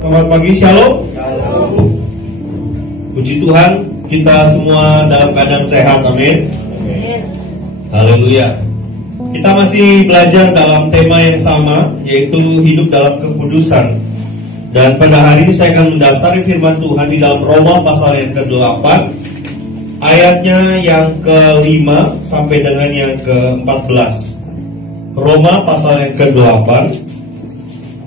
Selamat pagi, Shalom. Puji Tuhan, kita semua dalam keadaan sehat, amin. Haleluya. Kita masih belajar dalam tema yang sama, yaitu hidup dalam kekudusan. Dan pada hari ini saya akan mendasari firman Tuhan di dalam Roma pasal yang ke-8, ayatnya yang ke-5 sampai dengan yang ke-14. Roma pasal yang ke-8,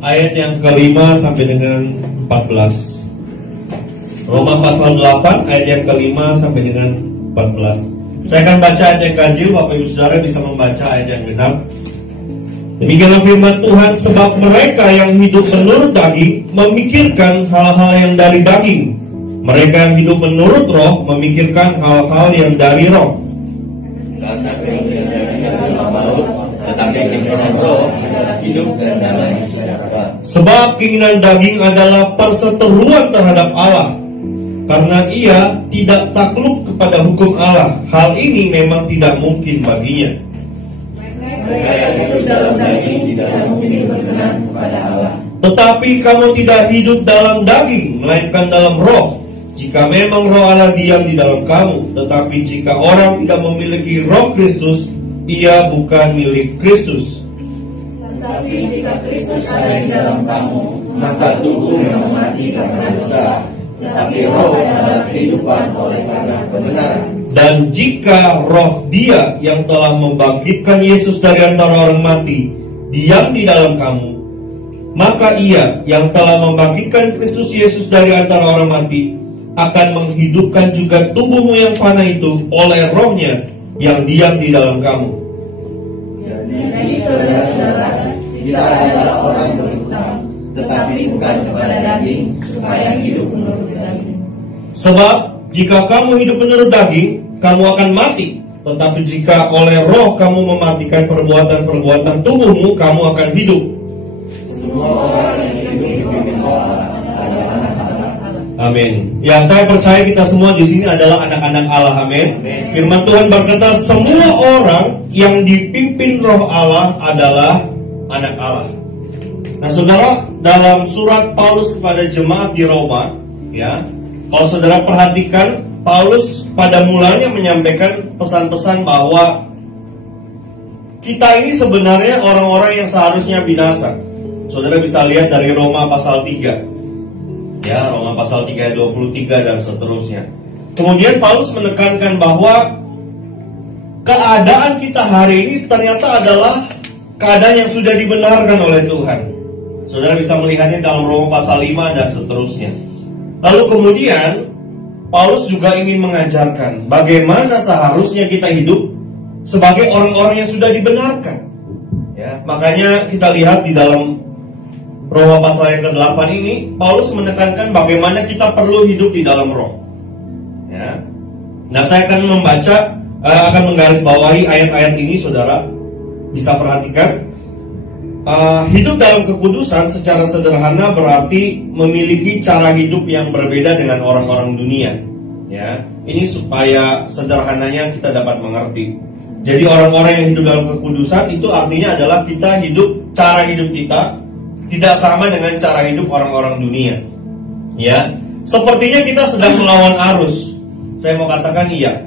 ayat yang ke-5 sampai dengan 14. Roma pasal 8 ayat yang ke-5 sampai dengan 14. Saya akan baca ayat yang ganjil, Bapak Ibu Saudara bisa membaca ayat yang genap. Demikianlah firman Tuhan, sebab mereka yang hidup menurut daging memikirkan hal-hal yang dari daging. Mereka yang hidup menurut roh memikirkan hal-hal yang dari roh. Tetapi keinginan roh hidup dan damai sejahtera. Sebab keinginan daging adalah perseteruan terhadap Allah, karena ia tidak takluk kepada hukum Allah. Hal ini memang tidak mungkin baginya. Mereka yang hidup dalam daging tidak mungkin berkenan kepada Allah. Tetapi kamu tidak hidup dalam daging, melainkan dalam roh. Jika memang roh Allah diam di dalam kamu. Tetapi jika orang tidak memiliki roh Kristus, ia bukan milik Kristus. Tetapi jika Kristus ada di dalam kamu, maka tubuh memang mati karena dosa, tetapi roh adalah kehidupan oleh karena kebenaran. Dan jika roh Dia yang telah membangkitkan Yesus dari antara orang mati diam di dalam kamu, maka Ia yang telah membangkitkan Kristus Yesus dari antara orang mati akan menghidupkan juga tubuhmu yang fana itu oleh rohnya yang diam di dalam kamu. Jadi saudara-saudara, kita adalah orang berhutang, tetapi bukan kepada daging, supaya hidup menurut daging. Sebab jika kamu hidup menurut daging, kamu akan mati. Tetapi jika oleh roh kamu mematikan perbuatan-perbuatan tubuhmu, kamu akan hidup. Semua orang yang hidup dipimpin Allah adalah anak Allah. Amin. Ya, saya percaya kita semua di sini adalah anak-anak Allah. Amin. Firman Tuhan berkata, semua orang yang dipimpin roh Allah adalah anak Allah. Nah, saudara, dalam surat Paulus kepada jemaat di Roma, ya, kalau saudara perhatikan, Paulus pada mulanya menyampaikan pesan-pesan bahwa kita ini sebenarnya orang-orang yang seharusnya binasa. Saudara bisa lihat dari Roma pasal 3. Ya, Roma pasal 3 ayat 23 dan seterusnya. Kemudian Paulus menekankan bahwa keadaan kita hari ini ternyata adalah keadaan yang sudah dibenarkan oleh Tuhan. Saudara bisa melihatnya dalam Roma pasal 5 dan seterusnya. Lalu kemudian Paulus juga ingin mengajarkan bagaimana seharusnya kita hidup sebagai orang-orang yang sudah dibenarkan. Ya, makanya kita lihat di dalam Roma pasal yang ke-8 ini, Paulus menekankan bagaimana kita perlu hidup di dalam roh. Ya. Nah, saya akan akan menggarisbawahi ayat-ayat ini, saudara. Bisa perhatikan. Hidup dalam kekudusan secara sederhana berarti memiliki cara hidup yang berbeda dengan orang-orang dunia. Ya, ini supaya sederhananya kita dapat mengerti. Jadi orang-orang yang hidup dalam kekudusan itu artinya adalah cara hidup kita tidak sama dengan cara hidup orang-orang dunia. Ya, sepertinya kita sedang melawan arus. Saya mau katakan iya.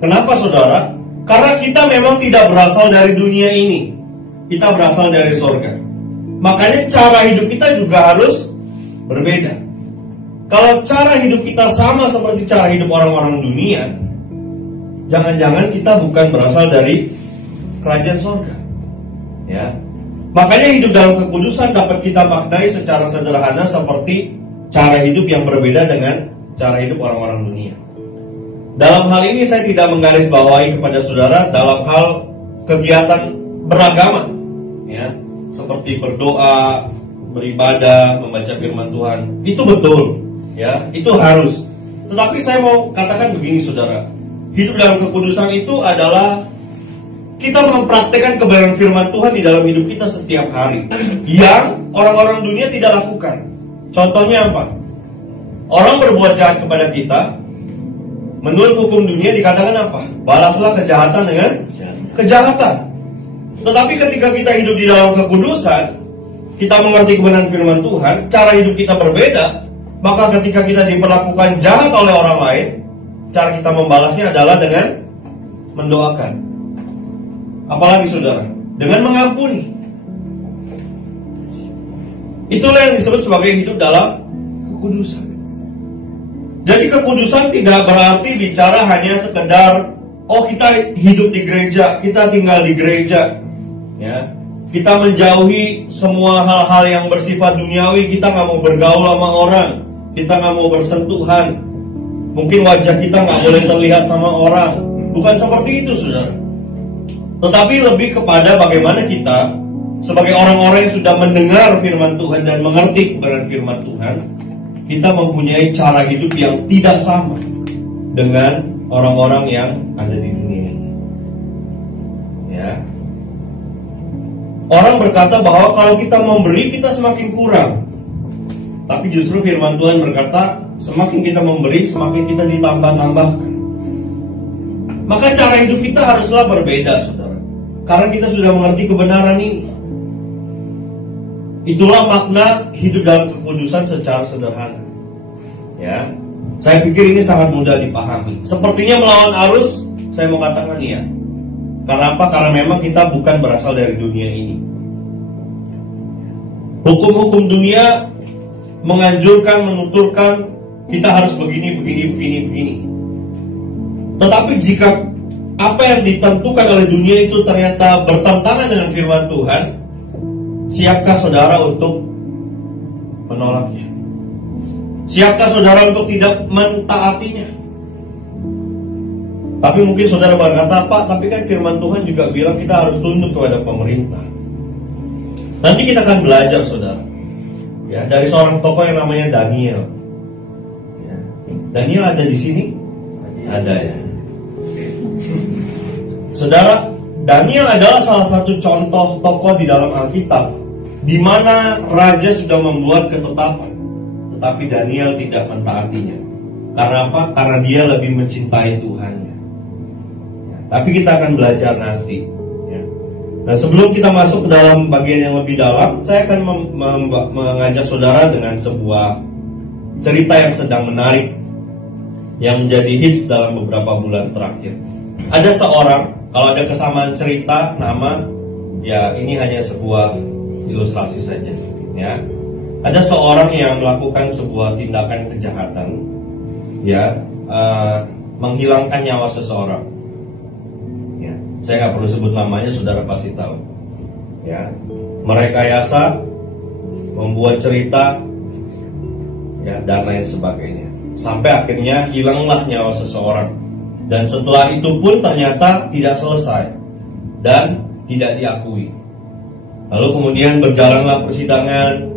Kenapa, saudara? Karena kita memang tidak berasal dari dunia ini. Kita berasal dari surga. Makanya cara hidup kita juga harus berbeda. Kalau cara hidup kita sama seperti cara hidup orang-orang dunia, jangan-jangan kita bukan berasal dari kerajaan surga. Ya. Makanya hidup dalam kekudusan dapat kita maknai secara sederhana seperti cara hidup yang berbeda dengan cara hidup orang-orang dunia. Dalam hal ini saya tidak menggarisbawahi kepada saudara dalam hal kegiatan beragama, ya, seperti berdoa, beribadah, membaca firman Tuhan. Itu betul, ya, itu harus. Tetapi saya mau katakan begini, saudara. Hidup dalam kekudusan itu adalah kita mempraktekkan kebenaran firman Tuhan di dalam hidup kita setiap hari, yang orang-orang dunia tidak lakukan. Contohnya apa? Orang berbuat jahat kepada kita, menurut hukum dunia dikatakan apa? Balaslah kejahatan dengan kejahatan. Tetapi ketika kita hidup di dalam kekudusan, kita mengerti kebenaran firman Tuhan, cara hidup kita berbeda, maka ketika kita diperlakukan jahat oleh orang lain, cara kita membalasnya adalah dengan mendoakan. Apalagi saudara, dengan mengampuni. Itulah yang disebut sebagai hidup dalam kekudusan. Jadi kekudusan tidak berarti bicara hanya sekedar, oh kita hidup di gereja, kita tinggal di gereja, ya. Kita menjauhi semua hal-hal yang bersifat duniawi. Kita nggak mau bergaul sama orang, kita nggak mau bersentuhan. Mungkin wajah kita nggak boleh terlihat sama orang. Bukan seperti itu, saudara. Tetapi lebih kepada bagaimana kita sebagai orang-orang yang sudah mendengar firman Tuhan dan mengerti kebenaran firman Tuhan, kita mempunyai cara hidup yang tidak sama dengan orang-orang yang ada di dunia ini. Ya. Orang berkata bahwa kalau kita memberi, kita semakin kurang. Tapi justru firman Tuhan berkata, semakin kita memberi, semakin kita ditambah-tambahkan. Maka cara hidup kita haruslah berbeda, saudara. Karena kita sudah mengerti kebenaran ini. Itulah makna hidup dalam kekudusan secara sederhana. Ya, saya pikir ini sangat mudah dipahami. Sepertinya melawan arus, saya mau katakan iya. Karena apa? Karena memang kita bukan berasal dari dunia ini. Hukum-hukum dunia menganjurkan, menuturkan kita harus begini. Tetapi jika apa yang ditentukan oleh dunia itu ternyata bertentangan dengan firman Tuhan, siapkah saudara untuk menolaknya? Siapkah saudara untuk tidak mentaatinya? Tapi mungkin saudara berkata, Pak, tapi kan firman Tuhan juga bilang kita harus tunduk kepada pemerintah. Nanti kita akan belajar, saudara, ya, dari seorang tokoh yang namanya Daniel. Ya. Daniel ada di sini? Ada ya. Saudara, Daniel adalah salah satu contoh tokoh di dalam Alkitab di mana raja sudah membuat ketetapan, tetapi Daniel tidak mentaatinya. Karena apa? Karena dia lebih mencintai Tuhan. Tapi kita akan belajar nanti. Ya. Nah, sebelum kita masuk ke dalam bagian yang lebih dalam, saya akan mengajak saudara dengan sebuah cerita yang sedang menarik, yang menjadi hits dalam beberapa bulan terakhir. Ada seorang, kalau ada kesamaan cerita, nama, ya ini hanya sebuah ilustrasi saja. Ya, ada seorang yang melakukan sebuah tindakan kejahatan, ya, menghilangkan nyawa seseorang. Saya nggak perlu sebut namanya, saudara pasti tahu. Ya, merekayasa, membuat cerita, ya, dan lain sebagainya. Sampai akhirnya hilanglah nyawa seseorang. Dan setelah itu pun ternyata tidak selesai dan tidak diakui. Lalu kemudian berjalanlah persidangan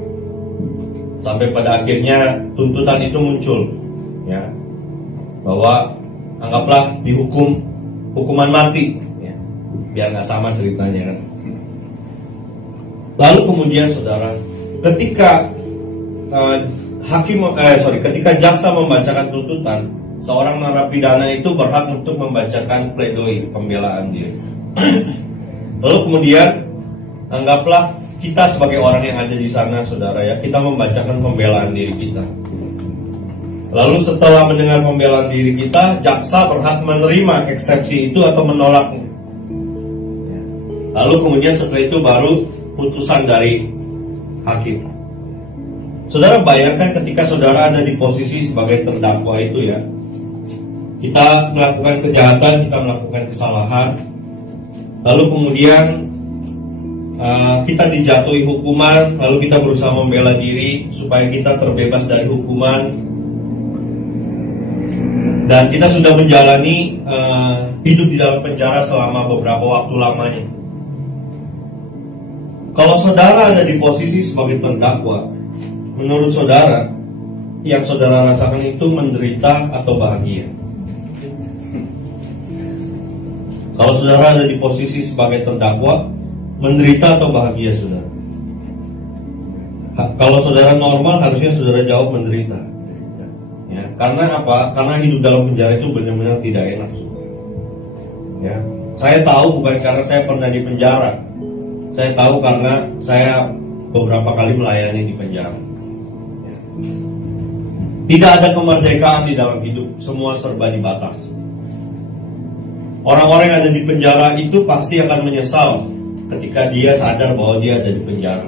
sampai pada akhirnya tuntutan itu muncul, ya, bahwa anggaplah dihukum hukuman mati. Biar nggak sama ceritanya kan. Lalu kemudian saudara, ketika ketika jaksa membacakan tuntutan, seorang narapidana itu berhak untuk membacakan pledoi, pembelaan diri. Lalu kemudian anggaplah kita sebagai orang yang ada di sana, saudara, ya, kita membacakan pembelaan diri kita. Lalu setelah mendengar pembelaan diri kita, jaksa berhak menerima eksepsi itu atau menolaknya. Lalu kemudian setelah itu baru putusan dari hakim. Saudara bayangkan ketika saudara ada di posisi sebagai terdakwa itu, ya. Kita melakukan kejahatan, kita melakukan kesalahan. Lalu kemudian kita dijatuhi hukuman, lalu kita berusaha membela diri supaya kita terbebas dari hukuman. Dan kita sudah menjalani hidup di dalam penjara selama beberapa waktu lamanya. Kalau saudara ada di posisi sebagai terdakwa, menurut saudara, yang saudara rasakan itu menderita atau bahagia? Kalau saudara ada di posisi sebagai terdakwa, menderita atau bahagia, saudara? Kalau saudara normal, harusnya saudara jawab menderita. Ya, karena apa? Karena hidup dalam penjara itu benar-benar tidak enak, saudara. Ya, saya tahu bukan karena saya pernah di penjara. Saya tahu karena saya beberapa kali melayani di penjara. Tidak ada kemerdekaan di dalam hidup, semua serba dibatas. Orang-orang yang ada di penjara itu pasti akan menyesal ketika dia sadar bahwa dia ada di penjara.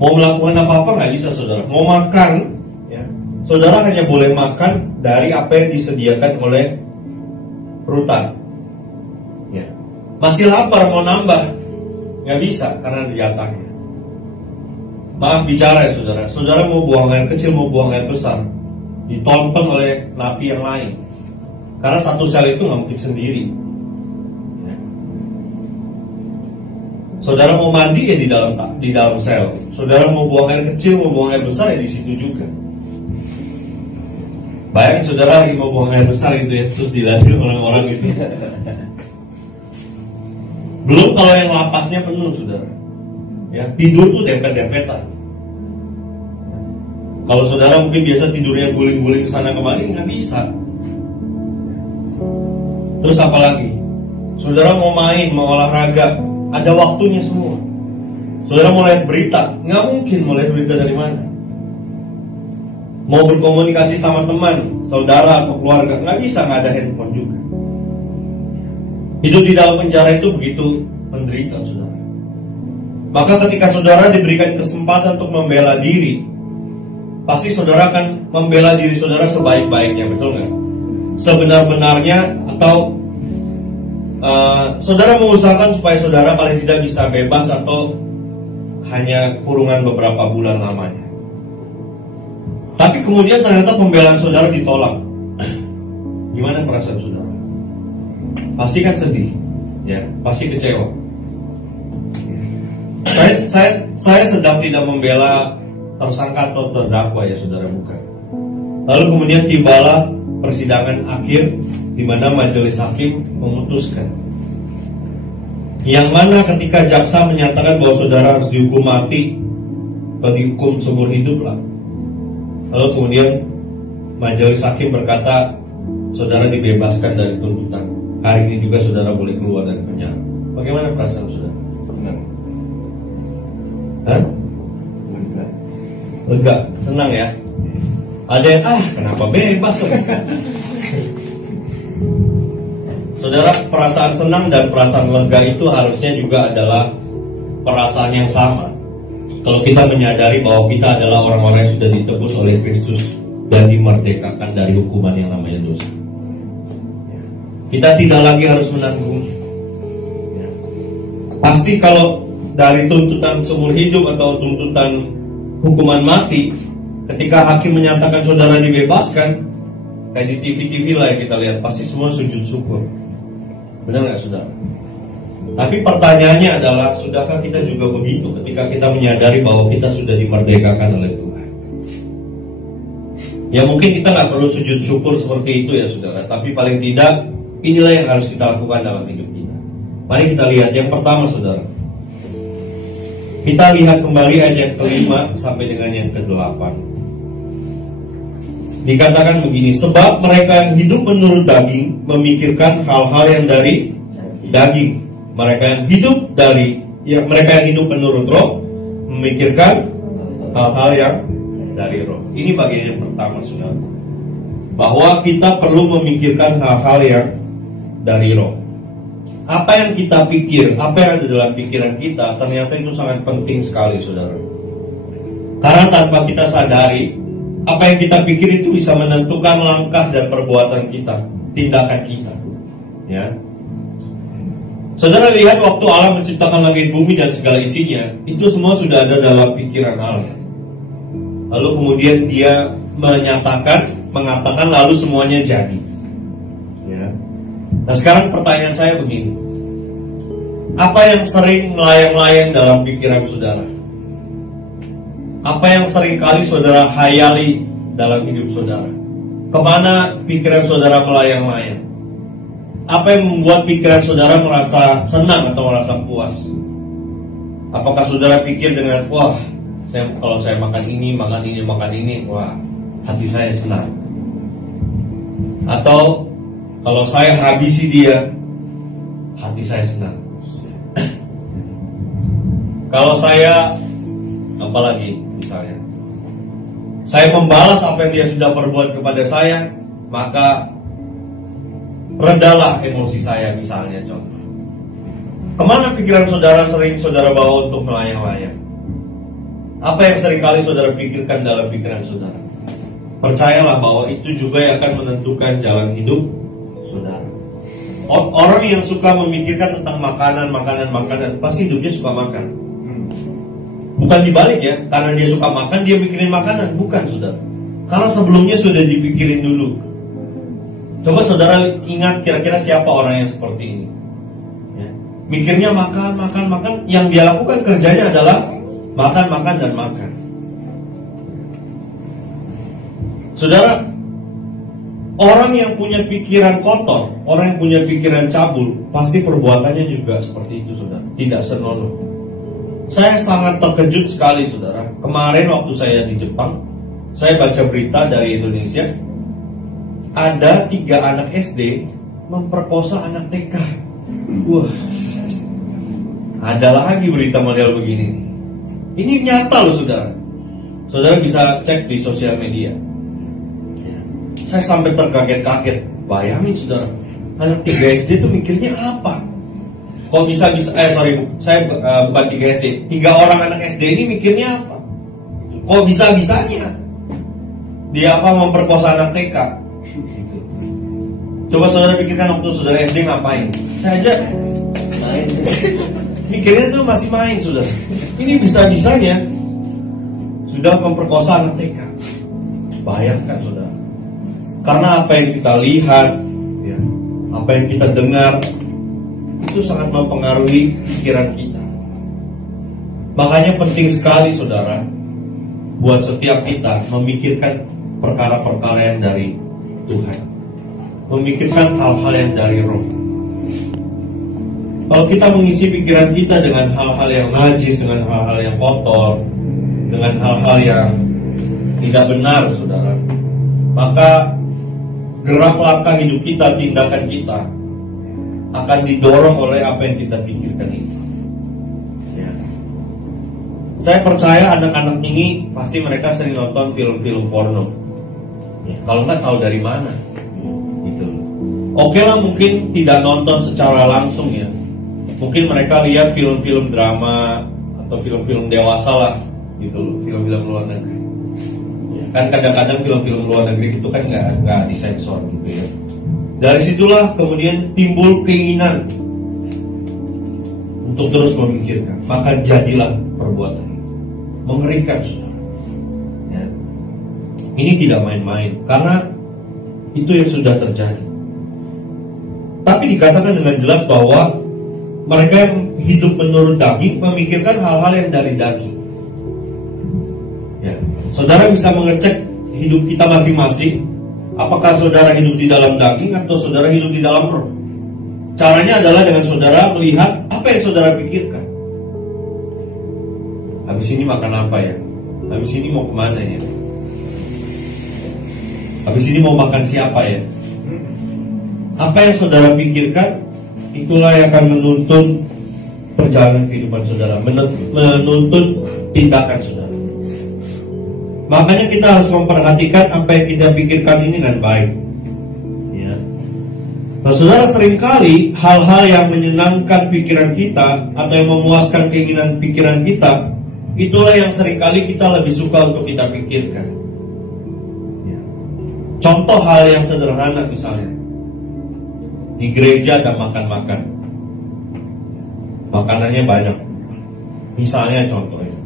Mau melakukan apa-apa nggak bisa, saudara. Mau makan, ya, saudara hanya boleh makan dari apa yang disediakan oleh rutan. Ya. Masih lapar mau nambah, nggak bisa karena ada jatahnya. Maaf bicara ya, saudara. Saudara mau buang air kecil, mau buang air besar, ditonton oleh napi yang lain. Karena satu sel itu nggak mungkin sendiri. Saudara mau mandi ya di dalam sel. Saudara mau buang air kecil, mau buang air besar ya di situ juga. Bayangin saudara lagi mau buang air besar itu ya, terus dilatih orang-orang itu. Belum kalau yang lapasnya penuh, saudara. Ya, tidur tuh dempet-dempetan. Kalau saudara mungkin biasa tidurnya guling-guling kesana kemari, nggak bisa. Terus apa lagi? Saudara mau main, mau olahraga, ada waktunya semua. Saudara mau lihat berita, nggak mungkin mau lihat berita dari mana. Mau berkomunikasi sama teman, saudara atau keluarga, nggak bisa, nggak ada handphone juga. Hidup di dalam penjara itu begitu menderita, saudara. Maka ketika saudara diberikan kesempatan untuk membela diri, pasti saudara akan membela diri saudara sebaik-baiknya, betul nggak? Sebenar-benarnya, atau saudara mengusahakan supaya saudara paling tidak bisa bebas atau hanya kurungan beberapa bulan lamanya. Tapi kemudian ternyata pembelaan saudara ditolak. Gimana perasaan saudara? Pasti kan sedih, ya, pasti kecewa. Saya sedang tidak membela tersangka atau terdakwa ya, saudara, bukan. Lalu kemudian tibalah persidangan akhir di mana majelis hakim memutuskan. Yang mana ketika jaksa menyatakan bahwa saudara harus dihukum mati atau dihukum seumur hidup lah. Lalu kemudian majelis hakim berkata saudara dibebaskan dari tuntutan. Hari ini juga saudara boleh keluar dari penjara. Bagaimana perasaan saudara? Senang? Hah? Lega, senang ya? Ada yang kenapa bebas? Saudara, perasaan senang dan perasaan lega itu harusnya juga adalah perasaan yang sama. Kalau kita menyadari bahwa kita adalah orang-orang yang sudah ditebus oleh Kristus dan dimerdekakan dari hukuman yang namanya dosa. Kita tidak lagi harus menanggungnya. Pasti kalau dari tuntutan seumur hidup atau tuntutan hukuman mati, ketika hakim menyatakan saudara dibebaskan, kayak di TV-TV lah yang kita lihat, pasti semua sujud syukur. Benar nggak, saudara? Tapi pertanyaannya adalah, sudahkah kita juga begitu ketika kita menyadari bahwa kita sudah dimerdekakan oleh Tuhan? Ya mungkin kita nggak perlu sujud syukur seperti itu ya, saudara. Tapi paling tidak, inilah yang harus kita lakukan dalam hidup kita. Mari kita lihat yang pertama, saudara. Kita lihat kembali ayat yang ke-5 sampai dengan yang ke-8. Dikatakan begini, sebab mereka yang hidup menurut daging memikirkan hal-hal yang dari daging. Mereka yang hidup menurut roh memikirkan hal-hal yang dari roh. Ini bagian yang pertama, saudara. Bahwa kita perlu memikirkan hal-hal yang dari roh. Apa yang kita pikir, apa yang ada dalam pikiran kita, ternyata itu sangat penting sekali, saudara. Karena tanpa kita sadari, apa yang kita pikir itu bisa menentukan langkah dan perbuatan kita, tindakan kita. Ya. Saudara lihat waktu Allah menciptakan langit bumi dan segala isinya, itu semua sudah ada dalam pikiran Allah. Lalu kemudian dia mengatakan lalu semuanya jadi. Ya. Nah sekarang pertanyaan saya begini, apa yang sering melayang-layang dalam pikiran saudara? Apa yang sering kali saudara hayali dalam hidup saudara? Kemana pikiran saudara melayang-layang? Apa yang membuat pikiran saudara merasa senang atau merasa puas? Apakah saudara pikir dengan, wah, kalau saya makan ini, wah, hati saya senang. Atau kalau saya habisi dia, hati saya senang. Kalau saya, apalagi misalnya, saya membalas apa yang dia sudah perbuat kepada saya, maka redalah emosi saya misalnya contoh. Kemana pikiran saudara sering saudara bawa untuk melayang-layang? Apa yang seringkali saudara pikirkan dalam pikiran saudara? Percayalah bahwa itu juga yang akan menentukan jalan hidup saudara. Orang yang suka memikirkan tentang makanan, pasti hidupnya suka makan. Bukan dibalik ya, karena dia suka makan, dia mikirin makanan. Bukan, saudara. Karena sebelumnya sudah dipikirin dulu. Coba saudara ingat kira-kira siapa orang yang seperti ini. Ya. Mikirnya makan. Yang dia lakukan kerjanya adalah makan, dan makan. Saudara, orang yang punya pikiran kotor, orang yang punya pikiran cabul, pasti perbuatannya juga seperti itu, saudara. Tidak senonoh. Saya sangat terkejut sekali, saudara. Kemarin waktu saya di Jepang, saya baca berita dari Indonesia. Ada 3 anak SD memperkosa anak TK. Wah, ada lagi berita model begini. Ini nyata loh, saudara. Saudara bisa cek di sosial media. Saya sampai terkaget-kaget. Bayangin, saudara, anak 3 SD itu mikirnya apa? Kok saya bukan 3 SD. 3 orang anak SD ini mikirnya apa? Kok bisa-bisanya dia memperkosa anak TK? Coba saudara pikirkan waktu saudara SD ngapain? Saya aja main. Mikirnya tuh masih main, saudara. Ini bisa-bisanya sudah memperkosa anak TK. Bayangkan, saudara. Karena apa yang kita lihat, ya, apa yang kita dengar, itu sangat mempengaruhi pikiran kita. Makanya penting sekali, saudara, buat setiap kita memikirkan perkara-perkara yang dari Tuhan, memikirkan hal-hal yang dari Roh. Kalau kita mengisi pikiran kita dengan hal-hal yang najis, dengan hal-hal yang kotor, dengan hal-hal yang tidak benar, saudara, maka gerak langkah hidup kita, tindakan kita akan didorong oleh apa yang kita pikirkan itu. Ya. Saya percaya anak-anak ini pasti mereka sering nonton film-film porno. Ya, kalau nggak tahu dari mana. Gitu. Oke lah, mungkin tidak nonton secara langsung ya. Mungkin mereka lihat film-film drama atau film-film dewasa lah, gitu loh, film-film luar negeri. Ya, kan kadang-kadang film-film luar negeri itu kan nggak disensor gitu ya. Dari situlah kemudian timbul keinginan untuk terus memikirkan. Maka jadilah perbuatan itu. Mengerikan, saudara. Ya. Ini tidak main-main, karena itu yang sudah terjadi. Tapi dikatakan dengan jelas bahwa mereka yang hidup menurut daging memikirkan hal-hal yang dari daging. Ya. Saudara bisa mengecek hidup kita masing-masing. Apakah saudara hidup di dalam daging atau saudara hidup di dalam roh? Caranya adalah dengan saudara melihat apa yang saudara pikirkan. Habis ini makan apa ya? Habis ini mau kemana ya? Habis ini mau makan siapa ya? Apa yang saudara pikirkan, itulah yang akan menuntun perjalanan kehidupan saudara, menuntun tindakan saudara. Makanya kita harus memperhatikan apa yang kita pikirkan ini dengan baik. Ya. Nah, saudara, seringkali hal-hal yang menyenangkan pikiran kita atau yang memuaskan keinginan pikiran kita, itulah yang seringkali kita lebih suka untuk kita pikirkan. Ya. Contoh hal yang sederhana misalnya, di gereja ada makan-makan, makanannya banyak. Misalnya contohnya,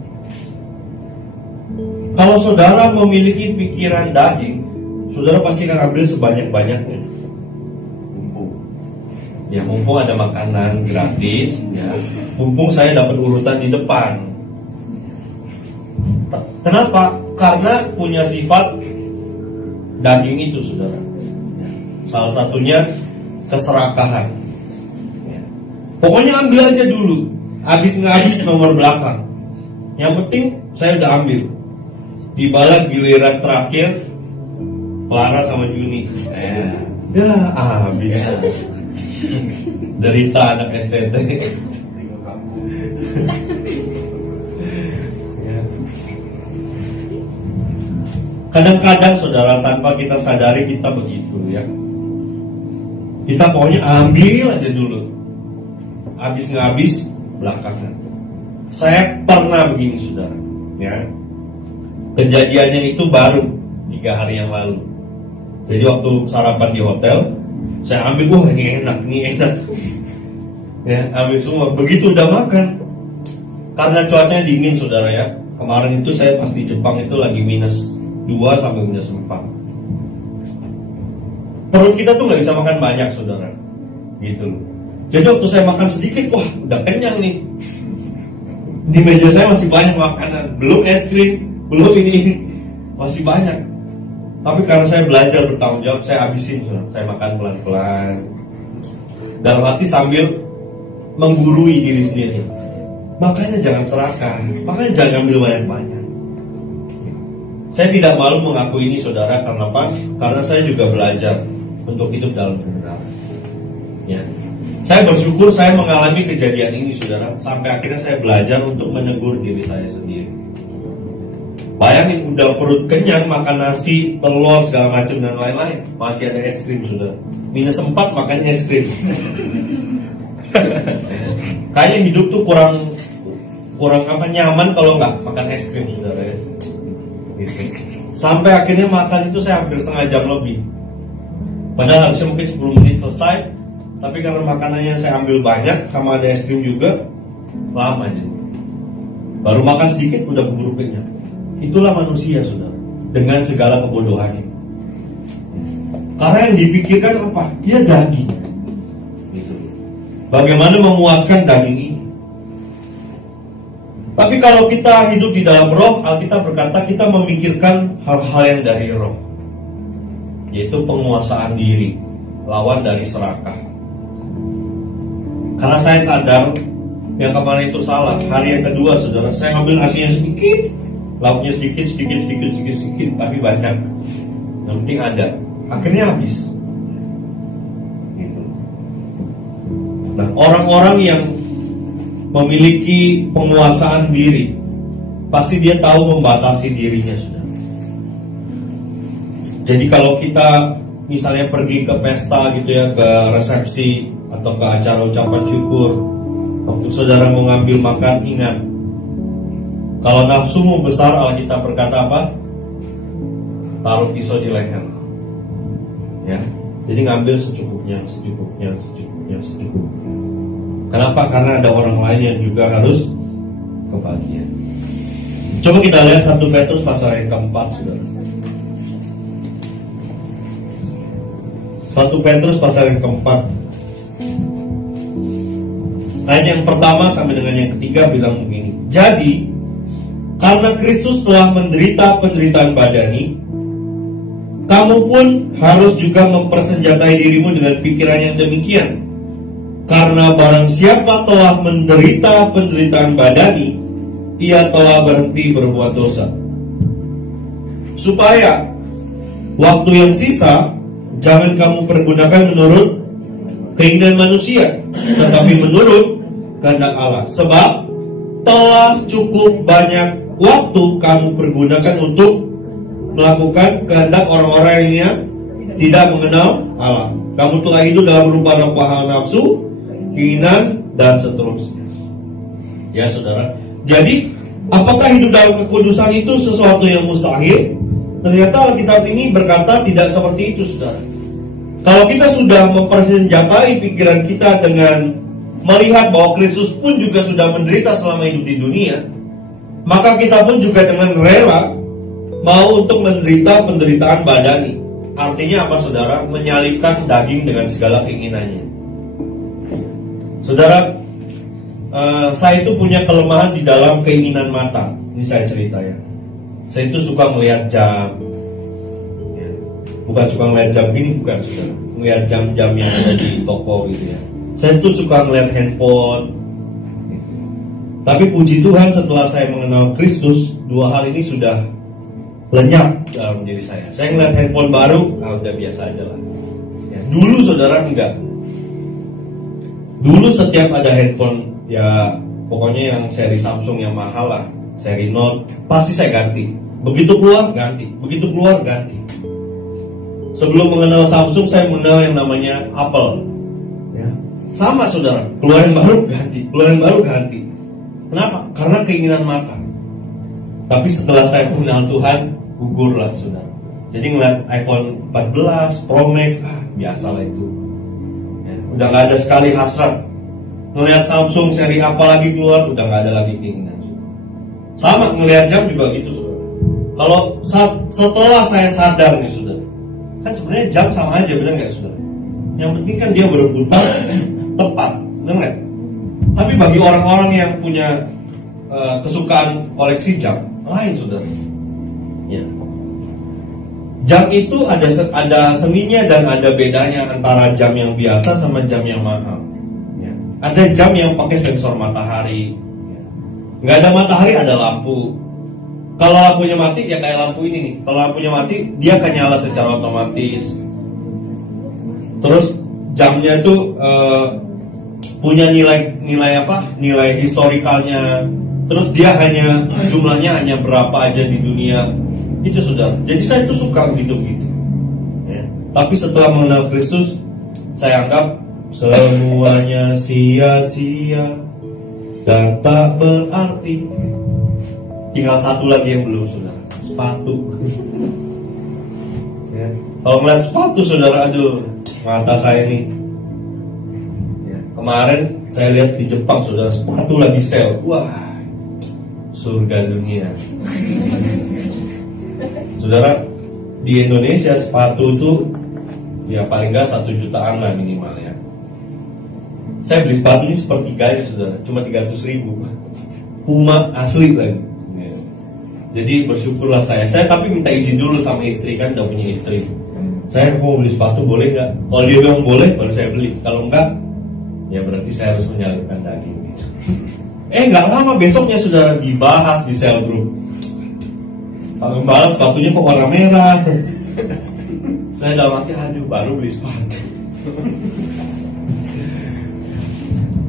kalau saudara memiliki pikiran daging, saudara pasti akan ambil sebanyak-banyaknya. Ya, mumpung ada makanan gratis, ya, mumpung saya dapat urutan di depan. Kenapa? Karena punya sifat daging itu, saudara. Salah satunya keserakahan. Ya. Pokoknya ambil aja dulu, habis nggak habis nomor belakang. Yang penting saya udah ambil. Tibalah giliran terakhir Clara sama Juni. Ya, habis. Derita anak STT. Kadang-kadang saudara, tanpa kita sadari kita begitu ya. Kita pokoknya ambil aja dulu, habis ngabis belakangan. Saya pernah begini saudara ya. Kejadiannya itu baru 3 hari yang lalu. Jadi waktu sarapan di hotel, saya ambil, wah ini enak ya, ambil semua. Begitu udah makan, karena cuacanya dingin saudara ya. Kemarin itu saya pas di Jepang itu lagi -2 sampai -4. Perut kita tuh nggak bisa makan banyak saudara, gitu loh. Jadi waktu saya makan sedikit, wah udah kenyang nih. Di meja saya masih banyak makanan, belum es krim, belum ini, masih banyak. Tapi karena saya belajar bertanggung jawab, saya habisin, saudara. Saya makan pelan-pelan, dalam hati sambil menggurui diri sendiri. Makanya jangan serakah, makanya jangan ambil banyak-banyak. Saya tidak malu mengakui ini saudara, karena apa? Karena saya juga belajar untuk hidup dalam kebenaran. Ya. Saya bersyukur saya mengalami kejadian ini saudara, sampai akhirnya saya belajar untuk menegur diri saya sendiri. Bayangin udah perut kenyang, makan nasi, telur, segala macam dan lain-lain, masih ada es krim saudara. -4 makannya es krim. Kayaknya hidup tuh kurang apa nyaman kalau nggak makan es krim saudara ya. Gitu. Sampai akhirnya makan itu saya hampir setengah jam lebih. Padahal harusnya mungkin 10 menit selesai, tapi karena makanannya saya ambil banyak sama ada es krim juga, lamanya. Baru makan sedikit udah keburu kenyang. Itulah manusia saudara, dengan segala kebodohannya. Karena yang dipikirkan apa? Ya daging. Gitu. Bagaimana memuaskan daging ini? Tapi kalau kita hidup di dalam roh, Alkitab berkata kita memikirkan hal-hal yang dari roh, yaitu penguasaan diri, lawan dari serakah. Karena saya sadar yang kemarin itu salah. Hari yang kedua saudara, saya ambil nasinya sedikit, lauknya sedikit, tapi banyak. Yang penting ada. Akhirnya habis. Gitu. Nah, orang-orang yang memiliki penguasaan diri, pasti dia tahu membatasi dirinya saudara. Jadi kalau kita misalnya pergi ke pesta gitu ya, ke resepsi atau ke acara ucapan syukur, waktu saudara mau ngambil makan, ingat, kalau nafsumu besar, Alkitab berkata apa? Taruh pisau di leher. Ya, jadi ngambil secukupnya. Kenapa? Karena ada orang lain yang juga harus kebahagiaan. Coba kita lihat 1 Petrus pasal yang keempat, saudara. 1 Petrus pasal yang keempat, ayat yang pertama sampai dengan yang ketiga bilang begini. Jadi, karena Kristus telah menderita penderitaan badani, kamu pun harus juga mempersenjatai dirimu dengan pikiran yang demikian. Karena barang siapa telah menderita penderitaan badani, ia telah berhenti berbuat dosa, supaya waktu yang sisa jangan kamu pergunakan menurut keinginan manusia, tetapi menurut kehendak Allah. Sebab telah cukup banyak waktu kamu pergunakan untuk melakukan kehendak orang-orang yang tidak mengenal Allah. Kamu telah hidup dalam rupa-rupa hawa nafsu, keinginan, dan seterusnya. Ya saudara, jadi apakah hidup dalam kekudusan itu sesuatu yang mustahil? Ternyata Alkitab ini berkata tidak seperti itu saudara. Kalau kita sudah mempersenjatai pikiran kita dengan melihat bahwa Kristus pun juga sudah menderita selama hidup di dunia, maka kita pun juga dengan rela mau untuk menderita penderitaan badani. Artinya apa saudara? Menyalipkan daging dengan segala keinginannya. Saudara, saya itu punya kelemahan di dalam keinginan mata. Ini saya cerita ya. Saya itu suka melihat jam. Bukan suka melihat jam ini, bukan saudara. Melihat jam-jam yang ada di toko gitu ya. Saya itu suka melihat handphone. Tapi puji Tuhan setelah saya mengenal Kristus, 2 hal ini sudah lenyap dalam diri saya. Saya ngeliat handphone baru, udah biasa aja lah. Ya, dulu saudara enggak. Dulu setiap ada handphone, ya pokoknya yang seri Samsung yang mahal lah, seri Note, pasti saya ganti. Begitu keluar ganti, begitu keluar ganti. Sebelum mengenal Samsung, saya mengenal yang namanya Apple. Ya. Sama saudara, keluar yang baru ganti, keluar yang baru ganti. Kenapa? Karena keinginan mata. Tapi setelah saya mengenal Tuhan, gugurlah saudara. Jadi ngeliat iPhone 14 Pro Max, biasalah itu. Ya, udah nggak ada sekali hasrat. Ngeliat Samsung seri apa lagi keluar, udah nggak ada lagi keinginan. Sama ngeliat jam juga gitu saudara. Kalau setelah saya sadar nih saudara, kan sebenarnya jam sama aja, benar nggak saudara? Yang penting kan dia berputar tepat, benar nggak? Tapi bagi orang-orang yang punya kesukaan koleksi jam, lain saudara. Ya. Jam itu ada seninya dan ada bedanya antara jam yang biasa sama jam yang mahal. Ya. Ada jam yang pakai sensor matahari. Ya. Nggak ada matahari, ada lampu. Kalau lampunya mati, ya kayak lampu ini nih. Kalau lampunya mati, dia akan nyala secara otomatis. Terus jamnya itu punya nilai apa? Nilai historikalnya. Terus dia jumlahnya hanya berapa aja di dunia. Itu saudara. Jadi saya itu suka begitu-begitu. Ya. Tapi setelah mengenal Kristus, saya anggap semuanya sia-sia dan tak berarti. Tinggal satu lagi yang belum saudara, sepatu. Ya. Kalau ngeliat sepatu saudara, aduh, mata saya nih. Ya. Kemarin saya lihat di Jepang saudara, sepatu lagi sale. Wah, surga dunia. Saudara, di Indonesia sepatu itu ya paling nggak 1 jutaan lah minimal ya. Saya beli sepatu ini sepertiganya saudara, cuma 300.000. Puma asli lagi. Ya. Jadi bersyukurlah saya tapi minta izin dulu sama istri, kan udah punya istri. Saya mau beli sepatu boleh nggak? Kalau dia bilang boleh, baru saya beli. Kalau enggak, ya berarti saya harus menyalurkan daging. Nggak lama besoknya saudara dibahas di sel group. Kalau malam sepatunya kok warna merah. Saya dalam hati, aduh, baru beli sepatu.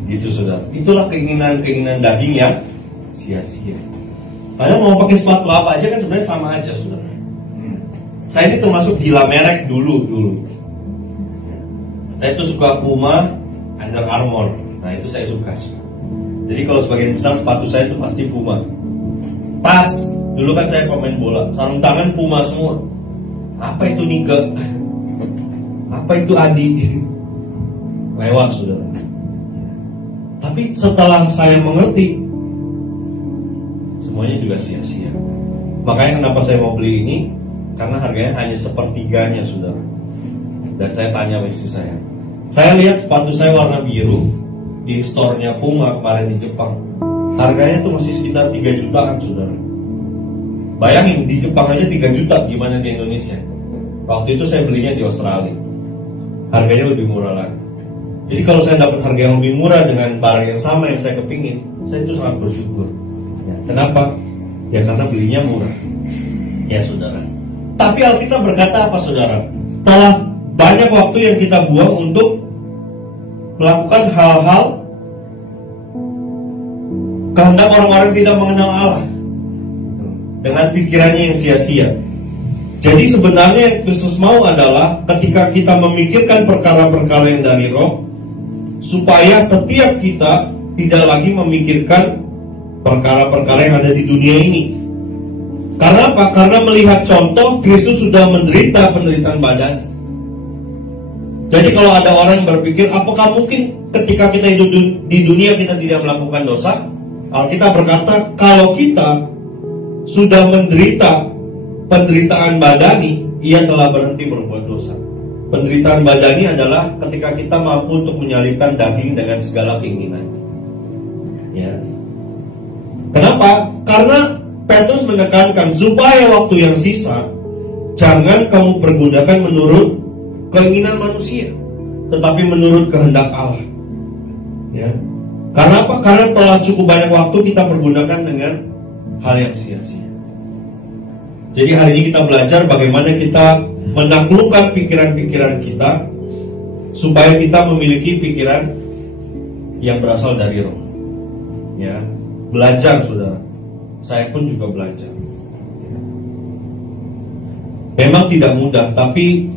Gitu saudara. Itulah keinginan daging yang sia-sia. Padahal mau pakai sepatu apa aja kan sebenarnya sama aja saudara. Saya ini termasuk gila merek dulu. Saya itu suka Puma, Under Armour. Nah itu saya suka. Jadi kalau sebagian besar sepatu saya itu pasti Puma. Tas, dulu kan saya pemain bola, sarung tangan Puma semua. Apa itu Nike? Apa itu Adi? Lewat saudara. Tapi setelah saya mengerti, semuanya juga sia-sia. Makanya kenapa saya mau beli ini, karena harganya hanya sepertiganya saudara. Dan saya tanya sama istri saya lihat sepatu saya warna biru di store-nya Puma kemarin di Jepang. Harganya tuh masih sekitar 3 jutaan saudara. Bayangin di Jepang aja 3 juta, gimana di Indonesia? Waktu itu saya belinya di Australia. Harganya lebih murah lagi. Jadi kalau saya dapat harga yang lebih murah dengan barang yang sama yang saya kepingin, saya itu sangat bersyukur. Ya, kenapa? Ya karena belinya murah. Ya saudara. Tapi Alkitab berkata apa saudara? Telah banyak waktu yang kita buang untuk melakukan hal-hal kehendak orang-orang yang tidak mengenal Allah, dengan pikirannya yang sia-sia. Jadi sebenarnya yang Kristus mau adalah ketika kita memikirkan perkara-perkara yang dari roh, supaya setiap kita tidak lagi memikirkan perkara-perkara yang ada di dunia ini. Karena apa? Karena melihat contoh Kristus sudah menderita penderitaan badan. Jadi kalau ada orang yang berpikir, apakah mungkin ketika kita hidup di dunia kita tidak melakukan dosa? Alkitab berkata, kalau kita sudah menderita penderitaan badani, ia telah berhenti berbuat dosa. Penderitaan badani adalah ketika kita mampu untuk menyalibkan daging dengan segala keinginan. Ya. Kenapa? Karena Petrus menekankan supaya waktu yang sisa jangan kamu pergunakan menurut keinginan manusia, tetapi menurut kehendak Allah. Ya. Karena apa? Karena telah cukup banyak waktu kita pergunakan dengan hal yang sia-sia. Jadi hari ini kita belajar bagaimana kita menaklukkan pikiran-pikiran kita supaya kita memiliki pikiran yang berasal dari roh. Ya, belajar saudara. Saya pun juga belajar. Memang tidak mudah, tapi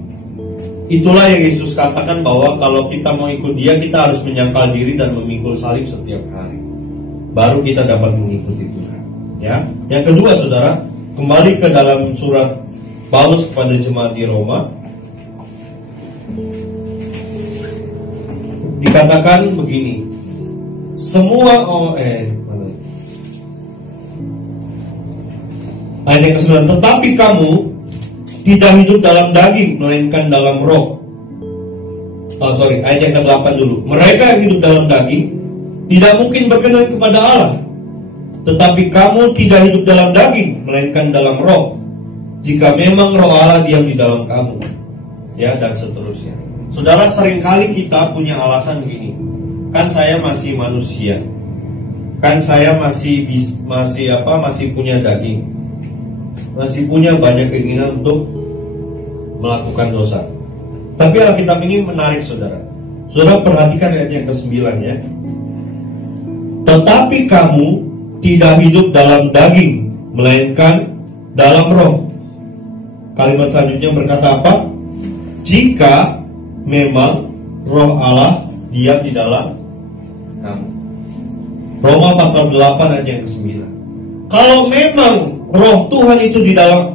itulah yang Yesus katakan bahwa kalau kita mau ikut Dia, kita harus menyangkal diri dan memikul salib setiap hari. Baru kita dapat mengikuti Tuhan. Ya. Yang kedua, saudara, kembali ke dalam surat Paulus kepada jemaat di Roma. Dikatakan begini. Semua ayat yang ke-9, tetapi kamu tidak hidup dalam daging, melainkan dalam roh. Ayat yang ke-8 dulu. Mereka yang hidup dalam daging tidak mungkin berkenan kepada Allah. Tetapi kamu tidak hidup dalam daging, melainkan dalam roh. Jika memang roh Allah diam di dalam kamu. Ya, dan seterusnya. Saudara, seringkali kita punya alasan begini. Kan saya masih manusia. Kan saya masih punya daging. Masih punya banyak keinginan untuk melakukan dosa. Tapi Alkitab ini menarik, saudara. Saudara perhatikan ayat yang ke-9 ya. Tetapi kamu tidak hidup dalam daging, melainkan dalam roh. Kalimat selanjutnya berkata apa? Jika memang roh Allah diam di dalam kamu. Roma pasal 8 ayat yang ke-9. Kalau memang roh Tuhan itu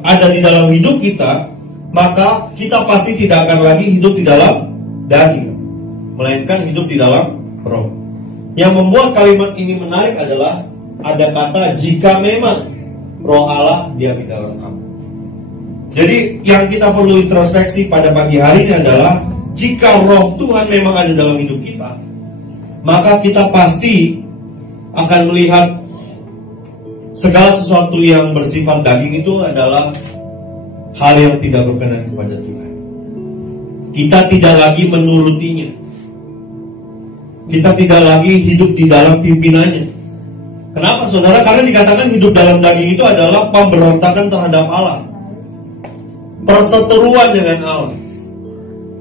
ada di dalam hidup kita, maka kita pasti tidak akan lagi hidup di dalam daging, melainkan hidup di dalam roh. Yang membuat kalimat ini menarik adalah ada kata jika memang roh Allah diam di dalam kamu. Jadi yang kita perlu introspeksi pada pagi hari ini adalah jika roh Tuhan memang ada dalam hidup kita, maka kita pasti akan melihat segala sesuatu yang bersifat daging itu adalah hal yang tidak berkenan kepada Tuhan. Kita tidak lagi menurutinya. Kita tidak lagi hidup di dalam pimpinannya. Kenapa, saudara? Karena dikatakan hidup dalam daging itu adalah pemberontakan terhadap Allah, perseteruan dengan Allah,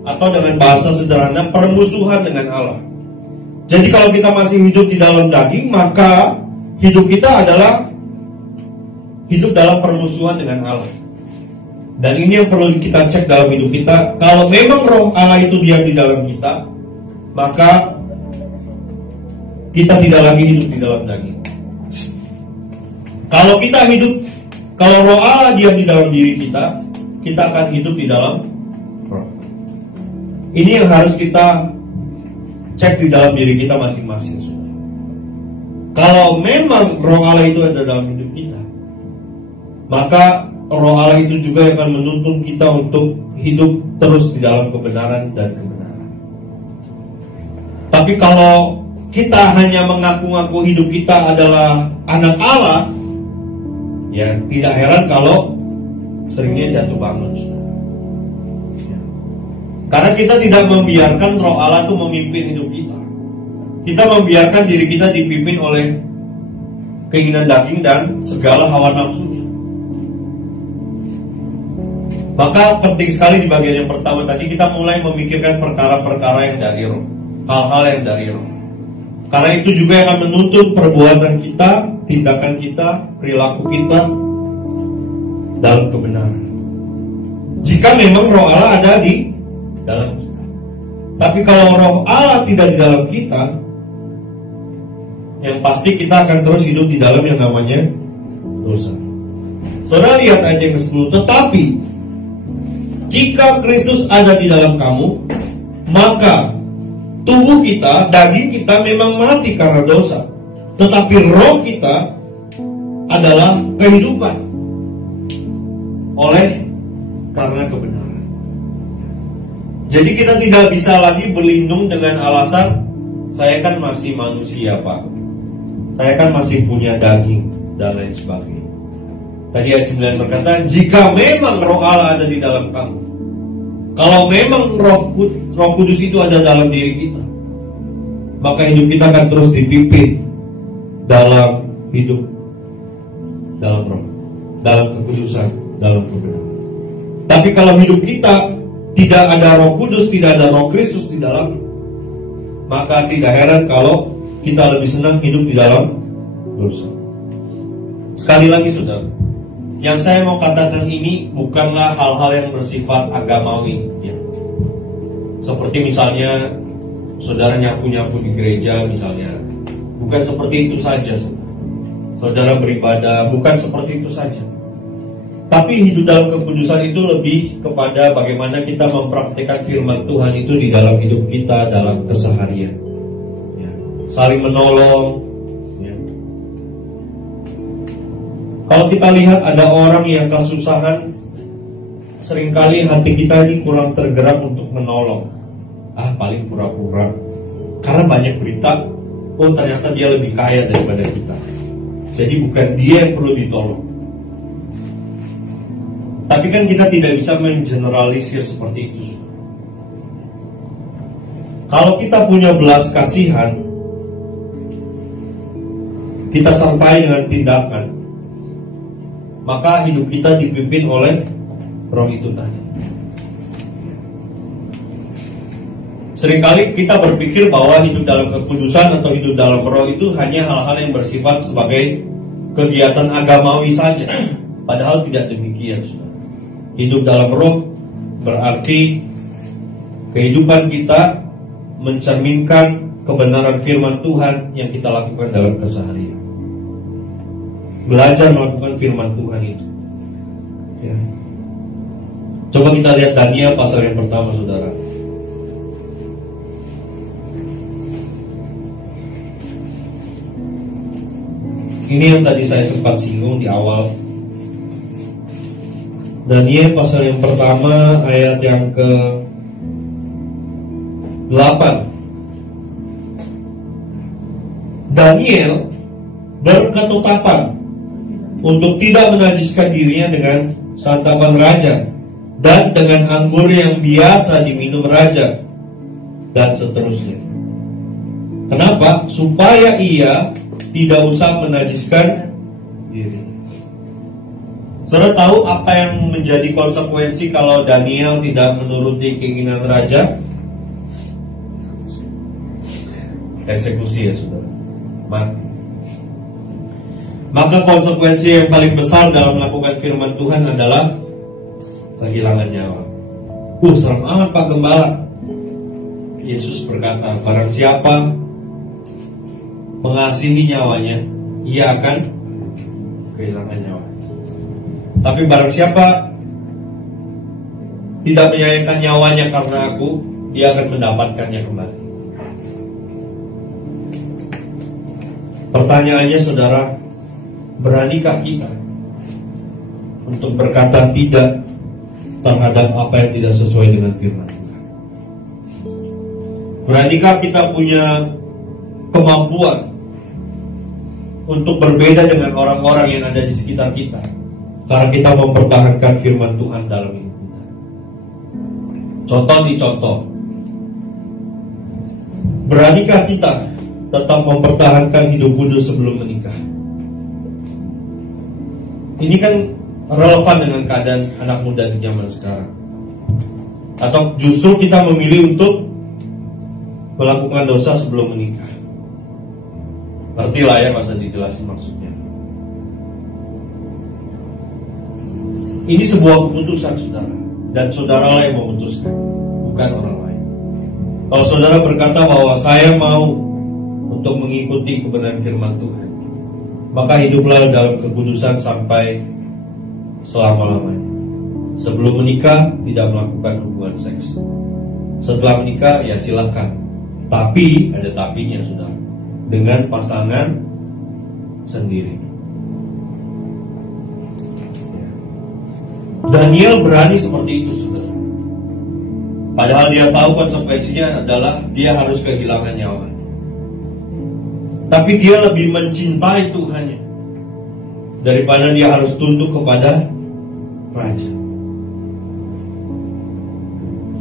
atau dengan bahasa sederhana permusuhan dengan Allah. Jadi kalau kita masih hidup di dalam daging, maka hidup kita adalah hidup dalam permusuhan dengan Allah. Dan ini yang perlu kita cek dalam hidup kita. Kalau memang roh Allah itu diam di dalam kita, maka kita tidak lagi hidup di dalam daging. Kalau roh Allah diam di dalam diri kita, kita akan hidup di dalam roh. Ini yang harus kita cek di dalam diri kita masing-masing. Kalau memang roh Allah itu ada dalam hidup kita, maka roh Allah itu juga akan menuntun kita untuk hidup terus di dalam kebenaran dan kebenaran. Tapi kalau kita hanya mengaku-ngaku hidup kita adalah anak Allah, ya tidak heran kalau seringnya jatuh bangun. Karena kita tidak membiarkan roh Allah itu memimpin hidup kita. Kita membiarkan diri kita dipimpin oleh keinginan daging dan segala hawa nafsunya. Maka penting sekali di bagian yang pertama tadi kita mulai memikirkan perkara-perkara yang dari roh, hal-hal yang dari roh. Karena itu juga akan menuntun perbuatan kita, tindakan kita, perilaku kita dalam kebenaran. Jika memang roh Allah ada di dalam kita. Tapi kalau roh Allah tidak di dalam kita, yang pasti kita akan terus hidup di dalam yang namanya dosa. Saudara lihat ayat yang ke-10. Tetapi jika Kristus ada di dalam kamu, maka tubuh kita, daging kita memang mati karena dosa, tetapi roh kita adalah kehidupan oleh karena kebenaran. Jadi kita tidak bisa lagi berlindung dengan alasan saya kan masih manusia, Pak. Saya kan masih punya daging dan lain sebagainya. Tadi ayat 9 berkata, jika memang roh Allah ada di dalam kamu, kalau memang roh kudus itu ada dalam diri kita, maka hidup kita akan terus dipimpin dalam hidup dalam roh, dalam kekudusan, dalam kebenaran. Tapi kalau hidup kita tidak ada roh kudus, tidak ada roh Kristus di dalam, maka tidak heran kalau kita lebih senang hidup di dalam dosa. Sekali lagi saudara, Yang saya mau katakan ini bukanlah hal-hal yang bersifat agamawi, ya. Seperti misalnya saudara nyapu-nyapu di gereja misalnya, bukan seperti itu saja. Saudara beribadah, bukan seperti itu saja. Tapi hidup dalam kekudusan itu lebih kepada bagaimana kita mempraktikkan firman Tuhan itu di dalam hidup kita dalam keseharian, ya. Saling menolong, ya. Kalau kita lihat ada orang yang kesusahan, seringkali hati kita ini kurang tergerak untuk menolong. Paling pura-pura. Karena banyak berita, ternyata dia lebih kaya daripada kita. Jadi bukan dia yang perlu ditolong. Tapi kan kita tidak bisa mengeneralisir seperti itu. Kalau kita punya belas kasihan, kita sertai dengan tindakan, maka hidup kita dipimpin oleh Roh itu tadi. Seringkali kita berpikir bahwa hidup dalam kekudusan atau hidup dalam Roh itu hanya hal-hal yang bersifat sebagai kegiatan agamawi saja. Padahal tidak demikian. Hidup dalam Roh berarti kehidupan kita mencerminkan kebenaran firman Tuhan yang kita lakukan dalam keseharian. Belajar melakukan firman Tuhan itu, ya. Coba kita lihat Daniel pasal yang pertama, saudara. Ini yang tadi saya sempat singgung di awal. Daniel pasal yang pertama ayat yang ke-8. Daniel berketetapan untuk tidak menajiskan dirinya dengan santapan raja dan dengan anggur yang biasa diminum raja dan seterusnya. Kenapa? Supaya ia tidak usah menajiskan diri. Saudara tahu apa yang menjadi konsekuensi kalau Daniel tidak menuruti keinginan raja? Eksekusi, ya saudara. Mati. Maka konsekuensi yang paling besar dalam melakukan firman Tuhan adalah kehilangan nyawa. Serem amat Pak Gembala. Yesus berkata, barang siapa mengasihi nyawanya, ia akan kehilangan nyawa. Tapi barang siapa tidak menyayangkan nyawanya karena aku, dia akan mendapatkannya kembali. Pertanyaannya, saudara, beranikah kita untuk berkata tidak terhadap apa yang tidak sesuai dengan firman Tuhan? Beranikah kita punya kemampuan untuk berbeda dengan orang-orang yang ada di sekitar kita, karena kita mempertahankan firman Tuhan dalam hidup kita? Contoh. Beranikah kita tetap mempertahankan hidup kudus sebelum menikah? Ini kan relevan dengan keadaan anak muda di zaman sekarang. Atau justru kita memilih untuk melakukan dosa sebelum menikah? Ngerti lah ya, masa dijelasin maksudnya. Ini sebuah keputusan, saudara, dan saudara yang memutuskan, bukan orang lain. Kalau saudara berkata bahwa saya mau untuk mengikuti kebenaran firman Tuhan, maka hiduplah dalam kekudusan sampai selama-lamanya. Sebelum menikah tidak melakukan hubungan seks. Setelah menikah ya silakan. Tapi ada tapinya, saudara, dengan pasangan sendiri. Daniel berani seperti itu, saudara. Padahal dia tahu konsekuensinya adalah dia harus kehilangan nyawanya. Tapi dia lebih mencintai Tuhannya daripada dia harus tunduk kepada raja.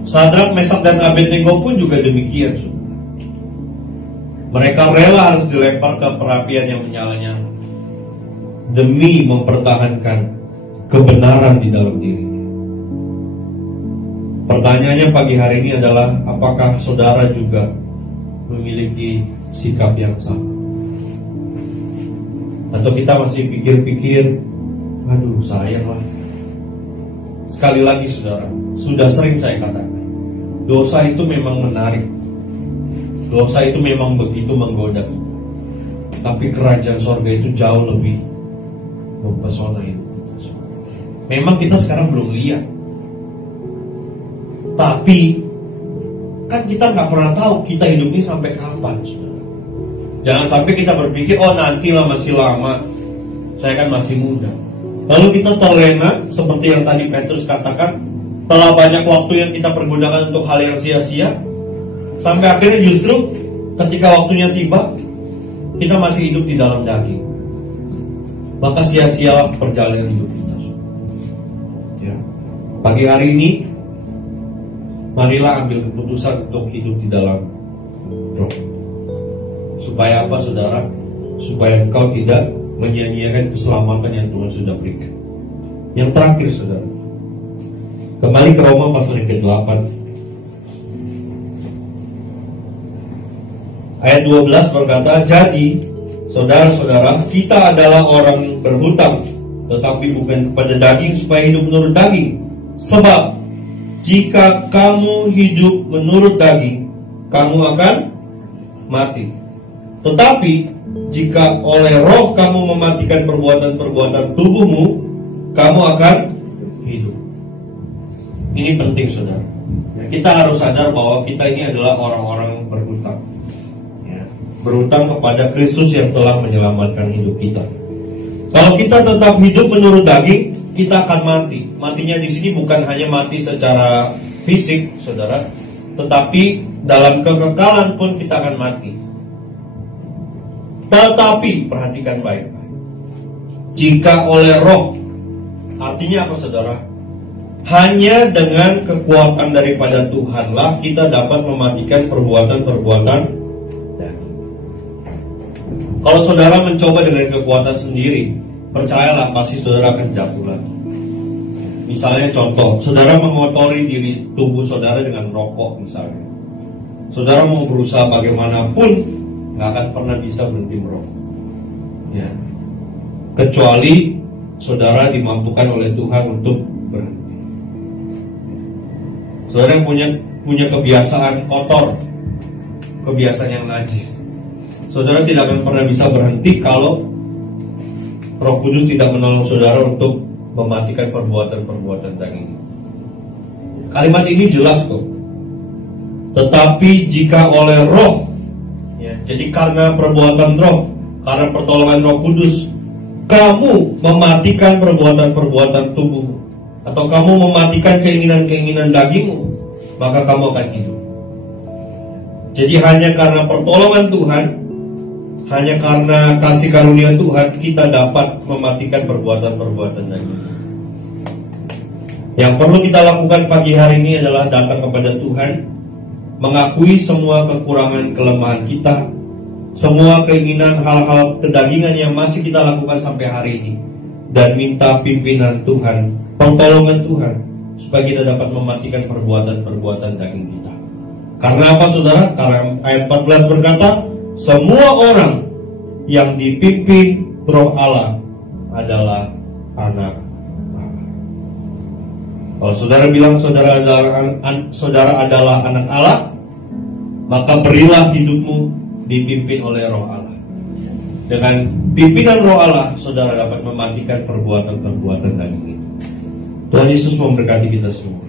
Sadrak, Mesak, dan Abednego pun juga demikian, saudara. Mereka rela harus dilempar ke perapian yang menyala-nyala demi mempertahankan kebenaran di dalam diri. Pertanyaannya pagi hari ini adalah, apakah saudara juga memiliki sikap yang sama? Atau kita masih pikir-pikir, Aduh, sayang lah. Sekali lagi saudara, sudah sering saya katakan, dosa itu memang menarik. Dosa itu memang begitu menggoda kita. Tapi kerajaan sorga itu jauh lebih mempesona hidup kita. Memang kita sekarang belum lihat, tapi kan kita nggak pernah tahu kita hidup ini sampai kapan, saudara. Jangan sampai kita berpikir, oh nantilah, masih lama, saya kan masih muda. Lalu kita terlena, seperti yang tadi Petrus katakan, telah banyak waktu yang kita pergunakan untuk hal yang sia-sia, sampai akhirnya justru ketika waktunya tiba, kita masih hidup di dalam daging. Maka sia-sia perjalanan hidup kita. Ya. Pagi hari ini, marilah ambil keputusan untuk hidup di dalam roh. Supaya apa, saudara? Supaya engkau tidak menyia-nyiakan keselamatan yang Tuhan sudah berikan. Yang terakhir, saudara, kembali ke Roma pasal yang ke-8 ayat 12 berkata, jadi saudara-saudara, kita adalah orang berhutang, tetapi bukan kepada daging supaya hidup menurut daging. Sebab jika kamu hidup menurut daging, kamu akan mati. Tetapi jika oleh roh kamu mematikan perbuatan-perbuatan tubuhmu, kamu akan hidup. Ini penting, saudara. Kita harus sadar bahwa kita ini adalah orang-orang berhutang. Berhutang kepada Kristus yang telah menyelamatkan hidup kita. Kalau kita tetap hidup menurut daging, kita akan mati. Matinya di sini bukan hanya mati secara fisik, saudara, tetapi dalam kekekalan pun kita akan mati. Tetapi perhatikan baik-baik, jika oleh roh, artinya apa, saudara? Hanya dengan kekuatan daripada Tuhanlah kita dapat mematikan perbuatan-perbuatan daging. Kalau saudara mencoba dengan kekuatan sendiri, percayalah pasti saudara akan jatuh lagi. Misalnya contoh, saudara mengotori diri tubuh saudara dengan rokok misalnya. Saudara mau berusaha bagaimanapun, nggak akan pernah bisa berhenti merokok. Ya. Kecuali saudara dimampukan oleh Tuhan untuk berhenti. Saudara yang punya kebiasaan kotor, kebiasaan yang najis, saudara tidak akan pernah bisa berhenti kalau Roh Kudus tidak menolong saudara untuk mematikan perbuatan-perbuatan daging. Kalimat ini jelas kok. Tetapi jika oleh roh, ya, jadi karena perbuatan roh, karena pertolongan Roh Kudus, kamu mematikan perbuatan-perbuatan tubuh, atau kamu mematikan keinginan-keinginan dagingmu, maka kamu akan hidup. Jadi hanya karena pertolongan Tuhan, hanya karena kasih karunia Tuhan, kita dapat mematikan perbuatan-perbuatan daging. Yang perlu kita lakukan pagi hari ini adalah datang kepada Tuhan, mengakui semua kekurangan kelemahan kita, semua keinginan hal-hal kedagingan yang masih kita lakukan sampai hari ini, dan minta pimpinan Tuhan, pertolongan Tuhan, supaya kita dapat mematikan perbuatan-perbuatan daging kita. Karena apa, saudara? Karena ayat 14 berkata, semua orang yang dipimpin Roh Allah adalah anak Allah. Kalau saudara bilang saudara adalah anak Allah, maka berilah hidupmu dipimpin oleh Roh Allah. Dengan pimpinan Roh Allah, saudara dapat mematikan perbuatan-perbuatan daging itu. Tuhan Yesus memberkati kita semua.